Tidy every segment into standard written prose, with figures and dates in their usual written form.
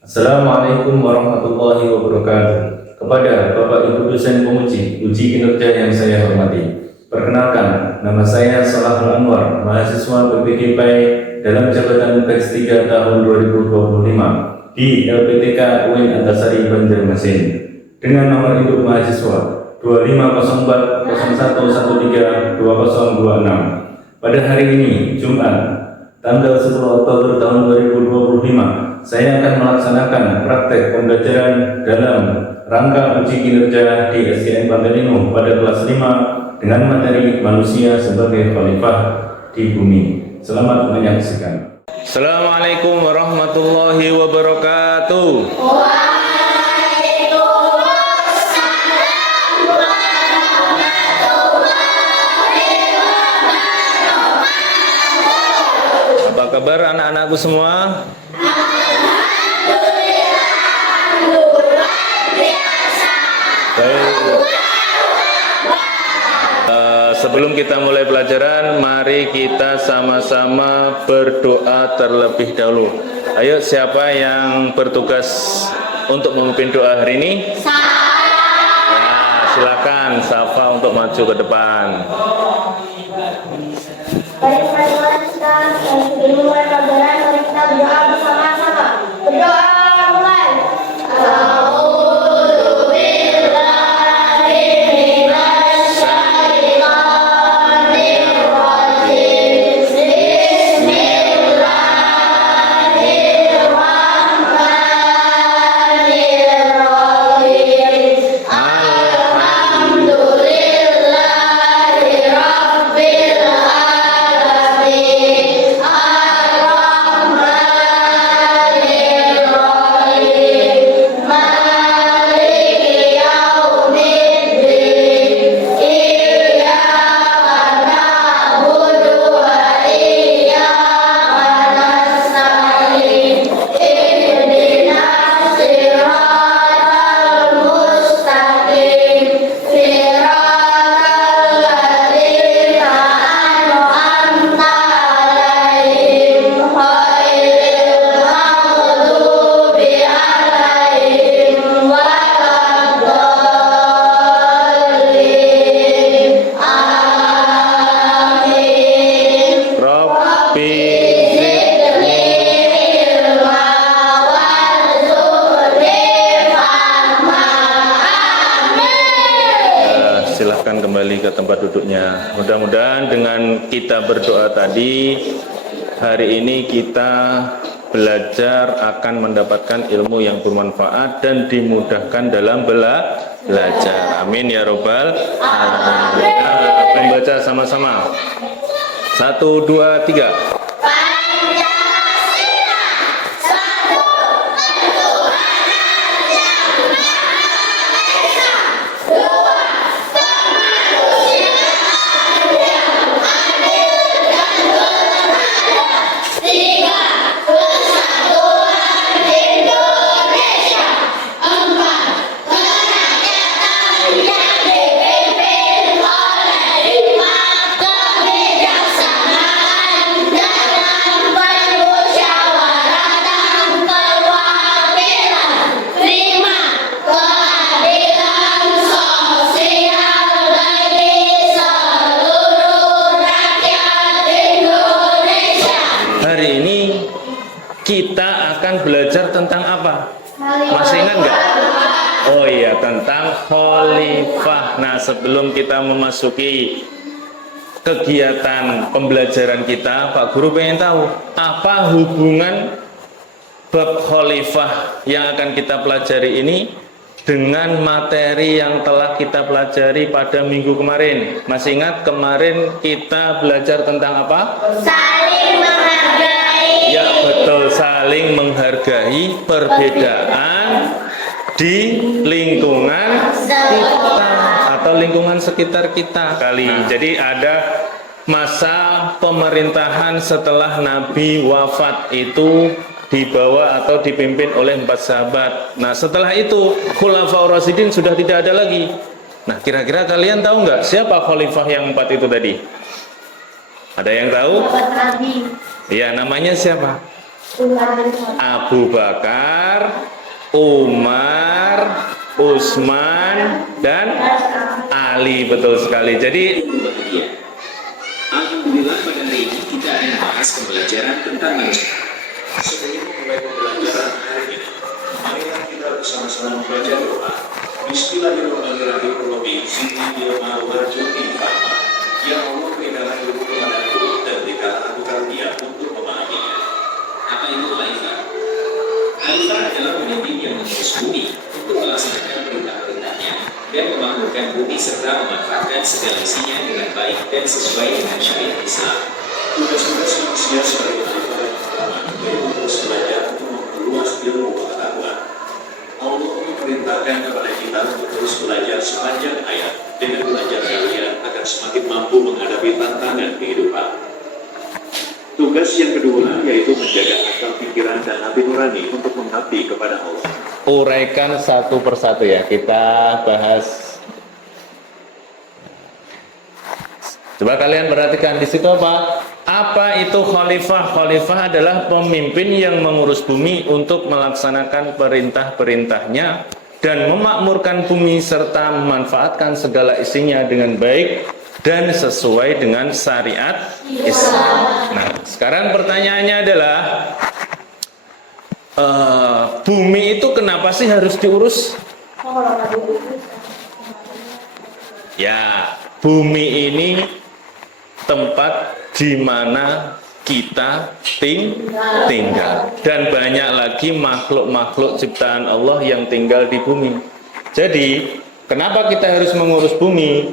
Assalamualaikum warahmatullahi wabarakatuh. Kepada Bapak Ibu dosen pemuji, uji kinerja yang saya hormati. Perkenalkan, nama saya Salahul Anwar, mahasiswa PPG PAI dalam jabatan PEX 3 tahun 2025 di LPTK UIN Antasari Banjarmasin dengan nomor induk mahasiswa 250401132026. Pada hari ini, Jumat, tanggal 10 Oktober tahun 2025, saya akan melaksanakan praktek pembelajaran dalam rangka uji kinerja di SDN Pantelino pada kelas 5 dengan materi manusia sebagai khalifah di bumi. Selamat menyaksikan. Assalamualaikum warahmatullahi wabarakatuh. Apa kabar anak-anakku semua? Sebelum kita mulai pelajaran, mari kita sama-sama berdoa terlebih dahulu. Ayo, siapa yang bertugas untuk memimpin doa hari ini? Nah, silakan Safa untuk maju ke depan. Baik, teman-teman, sebelum mulai pelajaran, mari kita berdoa bersama-sama. Berdoa mulai. Silahkan kembali ke tempat duduknya. Mudah-mudahan dengan kita berdoa tadi, hari ini kita belajar akan mendapatkan ilmu yang bermanfaat dan dimudahkan dalam belajar. Amin ya robbal alamin. Kita membaca sama-sama. 1, 2, 3. Hari ini kita akan belajar tentang apa? Masih ingat nggak? Oh iya, tentang khalifah. Nah, sebelum kita memasuki kegiatan pembelajaran kita, Pak Guru pengen tahu apa hubungan bab khalifah yang akan kita pelajari ini dengan materi yang telah kita pelajari pada minggu kemarin. Masih ingat kemarin kita belajar tentang apa? Saling menghargai. Ya betul, saling menghargai perbedaan di lingkungan kita atau lingkungan sekitar kita kali. Jadi ada masa pemerintahan setelah Nabi wafat itu dibawa atau dipimpin oleh 4 sahabat. Nah, setelah itu Khulafaur Rasyidin sudah tidak ada lagi. Nah, kira-kira kalian tahu nggak siapa khalifah yang 4 itu tadi? Ada yang tahu? Nabi. Ya, namanya siapa? Abu Bakar, Umar, Utsman, dan Ali. Betul sekali. Jadi alhamdulillah pada hari ini kita akan membahas pembelajaran tentang manusia. Sebelum memulai pembelajaran hari ini, marilah kita bersama-sama membaca doa. Bismillahirrahmanirrahim. Rabbi zidni ilma warzuqni fahma. Ya Allah, berikanlah ilmu kepadaku dan berikanlah aku karunia untuk memahaminya. Apa itu khalifah? Khalifah adalah pemimpin yang mengurus bumi untuk melaksanakan perintah-perintahnya dan memakmurkan bumi serta memanfaatkan segala isinya dengan baik dan sesuai dengan syariat Islam. Tugas-tugas manusia sebagai khalifah yang pertama yaitu terus belajar untuk memperluas ilmu pengetahuan. Allah memerintahkan kepada kita untuk terus belajar sepanjang hayat. Dengan belajar kalian akan semakin mampu menghadapi tantangan kehidupan. Tugas yang kedua yaitu menjaga akal pikiran dan hati nurani untuk mengabdi kepada Allah. uraikan satu persatu ya. Kita bahas. Coba kalian perhatikan di situ apa? Apa itu khalifah? Khalifah adalah pemimpin yang mengurus bumi untuk melaksanakan perintah-perintahnya dan memakmurkan bumi serta memanfaatkan segala isinya dengan baik dan sesuai dengan syariat Islam. Nah, sekarang pertanyaannya adalah bumi itu kenapa sih harus diurus? Ya, bumi ini tempat di mana kita tinggal dan banyak lagi makhluk-makhluk ciptaan Allah yang tinggal di bumi. Jadi, kenapa kita harus mengurus bumi?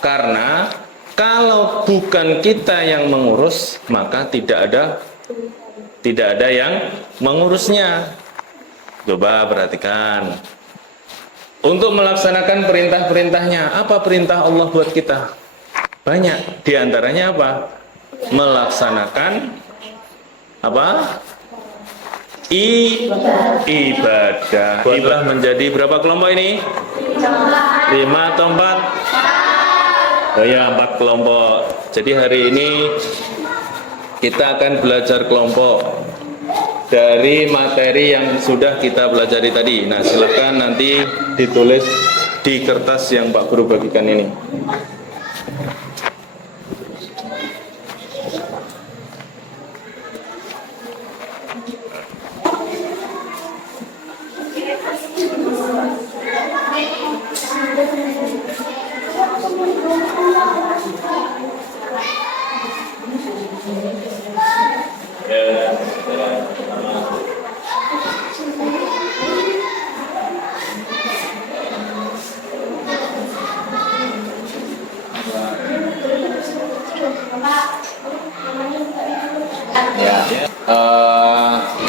Karena kalau bukan kita yang mengurus, maka tidak ada yang mengurusnya. Coba perhatikan. Untuk melaksanakan perintah-perintahnya, apa perintah Allah buat kita? Banyak, di antaranya apa? Melaksanakan apa? Ibadah. Buatlah menjadi berapa kelompok ini? 5 atau 4? Oh ya, 4 kelompok. Jadi hari ini kita akan belajar kelompok dari materi yang sudah kita pelajari tadi. Nah, silakan nanti ditulis di kertas yang Pak Guru bagikan ini.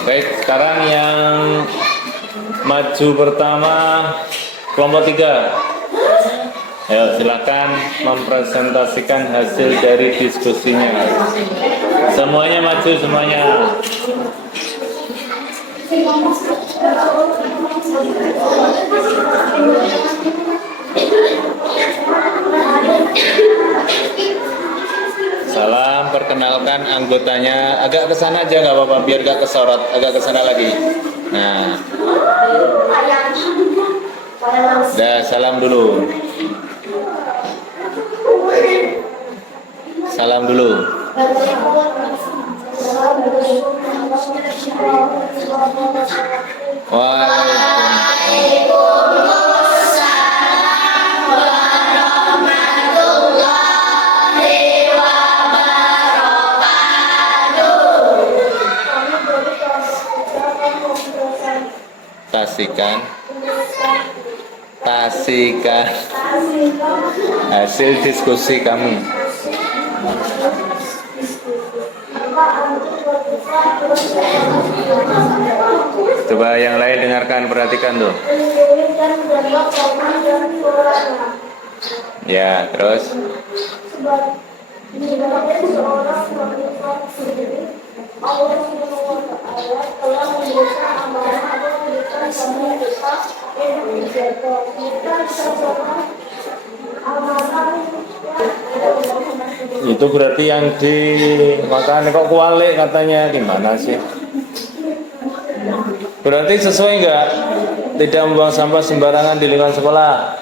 Baik, sekarang yang maju pertama kelompok 3. Ayo silakan mempresentasikan hasil dari diskusinya. Semuanya maju semuanya. Salam, perkenalkan anggotanya. Agak ke sana aja nggak apa-apa, biar gak kesorot. Agak ke sana lagi. Nah, dah salam dulu. Salam dulu. Tasikan hasil diskusi kamu. Coba yang lain dengarkan, perhatikan tuh. Ya, terus. Allah Subhanahu wa Ta'ala telah memberikan amanah dan memberikan kepada kita Indonesia. Kita bersama amanah Itu berarti yang dimakan kok kualik katanya, gimana sih? Berarti sesuai nggak tidak membuang sampah sembarangan di lingkungan sekolah?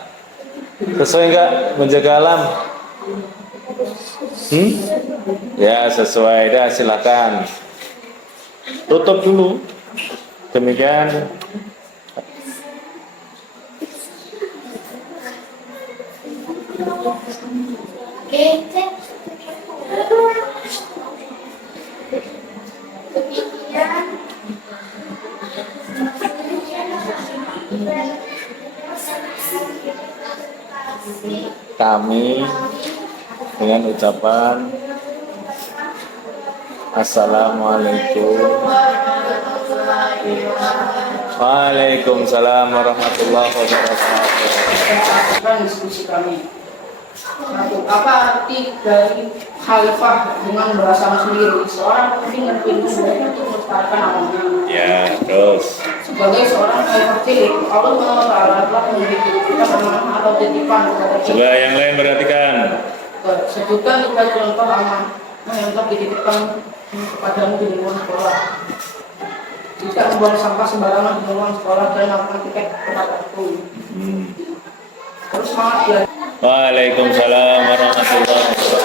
Sesuai nggak menjaga alam? Ya sesuai, dah silakan. Tutup dulu. Demikian. Kami dengan ucapan Assalamualaikum. Waalaikumsalam warahmatullahi wabarakatuh. Diskusi kami. Apa arti dari khalifah dengan bahasa sendiri? Seorang pemimpin sebaiknya untuk melestarikan agamanya. Ya, terus. Sebagai seorang khalifah cilik, Allah SWT telah memberi kita permanfaat atau titipan kepada kita. Coba yang lain perhatikan. Sebutkan tiga contoh amanah yang telah dititipkan kepadamu di lingkungan sekolah. Tidak membuang sampah sembarangan di lingkungan sekolah dan melakukan tiket tepat waktu. Terus semangat belajar. Waalaikumsalam warahmatullahi wabarakatuh.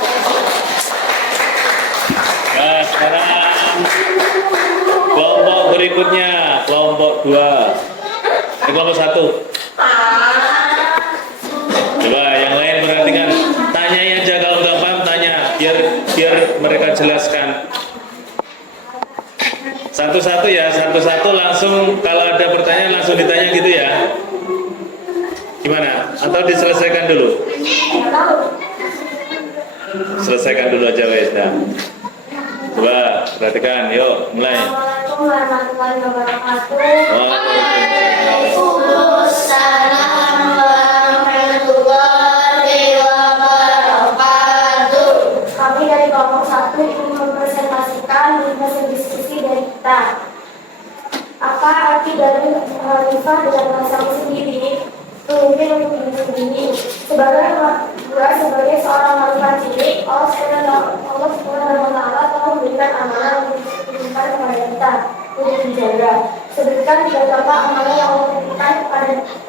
Nah, sekarang kelompok berikutnya, kelompok 2. Kelompok 1. Coba yang lain perhatikan. Tanyanya aja, kalau nggak paham tanya, biar mereka jelaskan. Satu-satu ya, satu-satu langsung, kalau ada pertanyaan langsung ditanya gitu ya. Gimana? Atau diselesaikan dulu? Selesaikan dulu aja wes dah. Coba perhatikan, yuk mulai. Assalamualaikum warahmatullahi wabarakatuh. Waalaikumsalam warahmatullahi wabarakatuh. Kami dari kelompok 1 ingin mempresentasikan hasil diskusi dari kita. Apa arti dari khalifah dengan bahasa sendiri? Pemimpin untuk diri sendiri. Sebagai seorang khalifah cilik, Allah SWT telah memberikan amanah untuk dititipkan kepada kita untuk dijaga. Sebutkan 3 contoh amanah yang Allah titipkan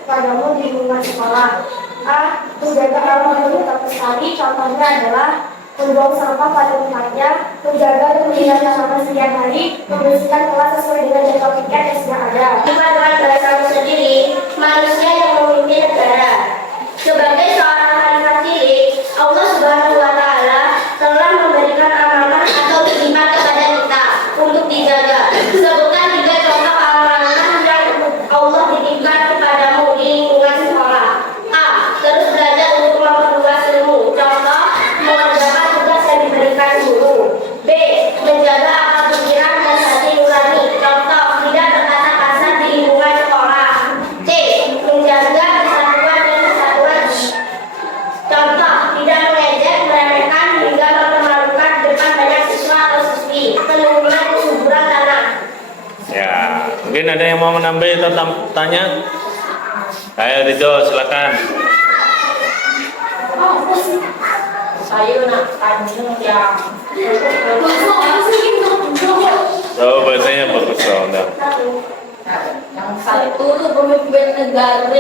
kepadamu di lingkungan sekolah. A. Menjaga alam yang tetap lestari. Contohnya adalah membuang sampah pada tempatnya, menjaga dan menghilangkan sampah setiap hari, membersihkan kelas sesuai dengan jadwal piket yang sudah ada. Dengan bahasamu sendiri, manusia yang memimpin negara. Sebagai seorang khalifah cilik, Allah SWT telah memberikan amanah atau titipan kepada kita untuk dijaga. Sebutkan 3 contoh amanah yang Allah titipkan kepadamu di lingkungan sekolah. A. Terus belajar untuk memperluas ilmu. Contoh, mengerjakan tugas yang diberikan guru. B. Menjaga akal pikiran dan hati nurani. Contoh, tidak berkata kasar di lingkungan sekolah. C. Menjaga persatuan dan kesatuan. Contoh, tidak mengejek, meremehkan hingga mempermalukan di depan banyak siswa atau siswi. Penurunan kesuburan tanah. Ya, mungkin ada yang mau menambah atau tanya? Ayo Rido, silakan. Saya nak tanya yang Oh, bahasanya bagus dong. yang satu itu pemimpin negara.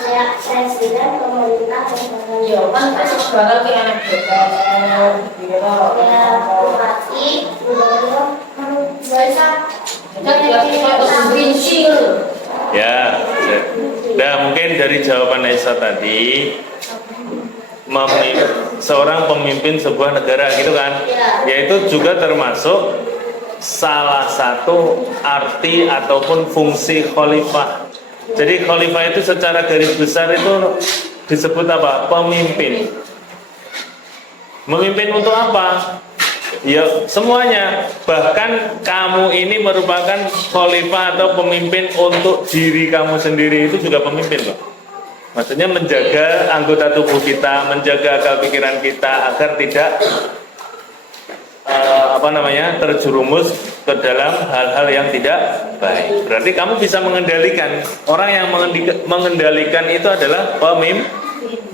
Kayak presiden, pemerintah, dan Ya kan segala yang ada bupati, gubernur, Ya, nah mungkin dari jawaban Aisyah tadi, seorang pemimpin sebuah negara gitu kan, yaitu juga termasuk salah satu arti ataupun fungsi khalifah. Jadi khalifah itu secara garis besar itu disebut apa? Pemimpin. Memimpin untuk apa? Ya semuanya. Bahkan kamu ini merupakan khalifah atau pemimpin untuk diri kamu sendiri, itu juga pemimpin loh. Maksudnya menjaga anggota tubuh kita, menjaga akal pikiran kita agar tidak terjerumus ke dalam hal-hal yang tidak baik. Berarti kamu bisa mengendalikan. Orang yang mengendalikan itu adalah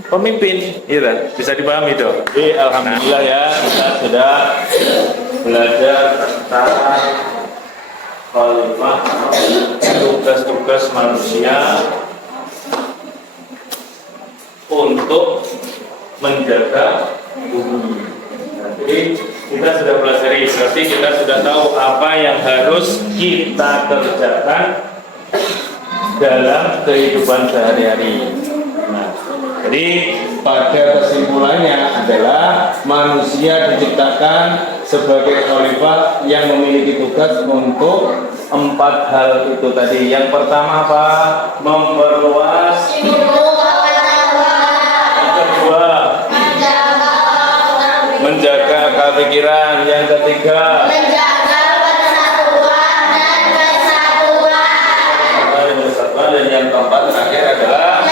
pemimpin, iya, bisa dipahami dong. Alhamdulillah ya, kita sudah belajar tentang khalifah, tugas-tugas manusia untuk menjaga bumi. Jadi kita sudah pelajari, berarti kita sudah tahu apa yang harus kita kerjakan dalam kehidupan sehari-hari. Nah, jadi pada kesimpulannya adalah manusia diciptakan sebagai khalifah yang memiliki tugas untuk 4 hal itu tadi. Yang pertama apa? Memperluas. Yang kedua, menjaga kepikiran. Yang ketiga, dan yang keempat terakhir adalah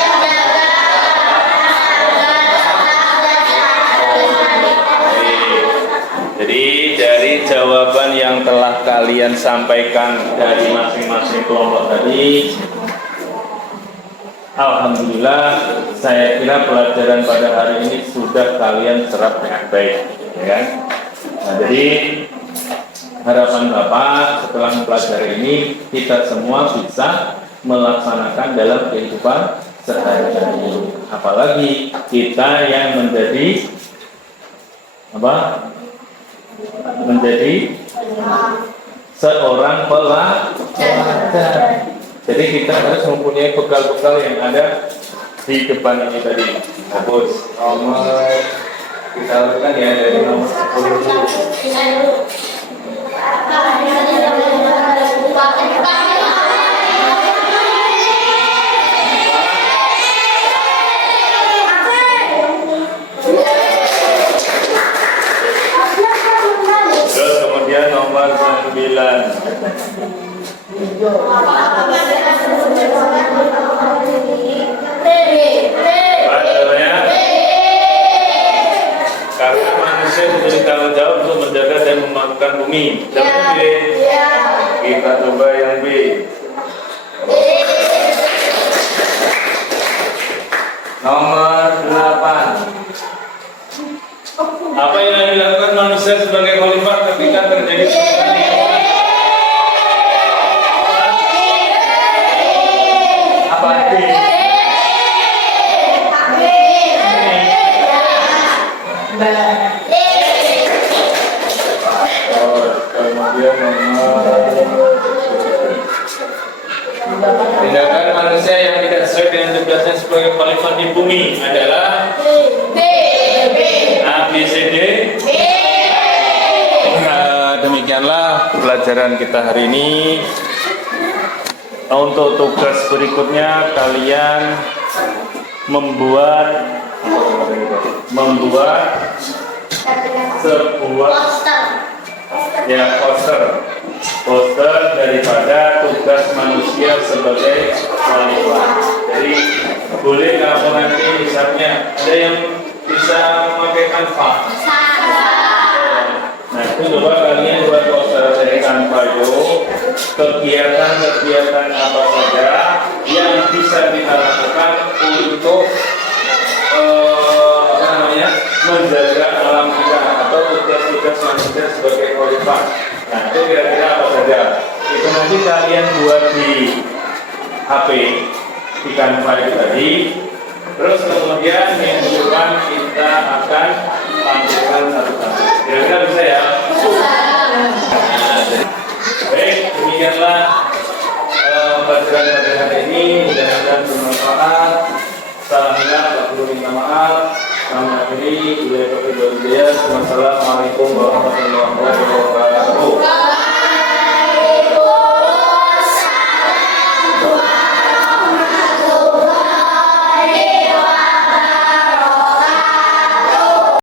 jadi dari jawaban yang telah kalian sampaikan dari masing-masing kelompok tadi, alhamdulillah saya kira pelajaran pada hari ini sudah kalian serap dengan baik, ya kan? Nah, jadi harapan Bapak setelah mempelajari ini kita semua bisa melaksanakan dalam kehidupan sehari-hari. Apalagi kita yang menjadi apa? Menjadi seorang pelajar. Jadi kita harus mempunyai bekal-bekal yang ada di depan ini tadi. Hapus nomor kita lakukan ya dari nomor 10. Terus kemudian nomor 9. Karena manusia memiliki tanggung jawab untuk menjaga dan memakmurkan bumi. Coba B. Kita coba yang B. Nomor 8. Apa yang dilakukan manusia sebagai khalifah ketika terjadi apa B? Kemudian tindakan manusia yang tidak sesuai dengan tugasnya sebagai khalifah di bumi adalah A, B, C, D. Demikianlah pelajaran kita hari ini. Untuk tugas berikutnya kalian membuat sebuah poster daripada tugas manusia sebagai khalifah. Jadi boleh kamu nanti misalnya ada yang bisa memakai Canva. Nah itu coba kalian buat poster dari Canva itu, kegiatan-kegiatan apa saja yang bisa kita lakukan untuk menjaga alam kita atau tugas-tugas manusia sebagai khalifah. Nah itu kira-kira apa saja? Itu nanti kalian buat di HP di Canva itu tadi. Terus kemudian minggu depan kita akan tampilkan satu-satu. Kira-kira bisa ya? Baik, demikianlah pelajaran pada hari ini. Mudah-mudahan bermanfaat. Salam hilaf, tak perlu minta maaf. Kami akhiri. Wassalamualaikum warahmatullahi wabarakatuh.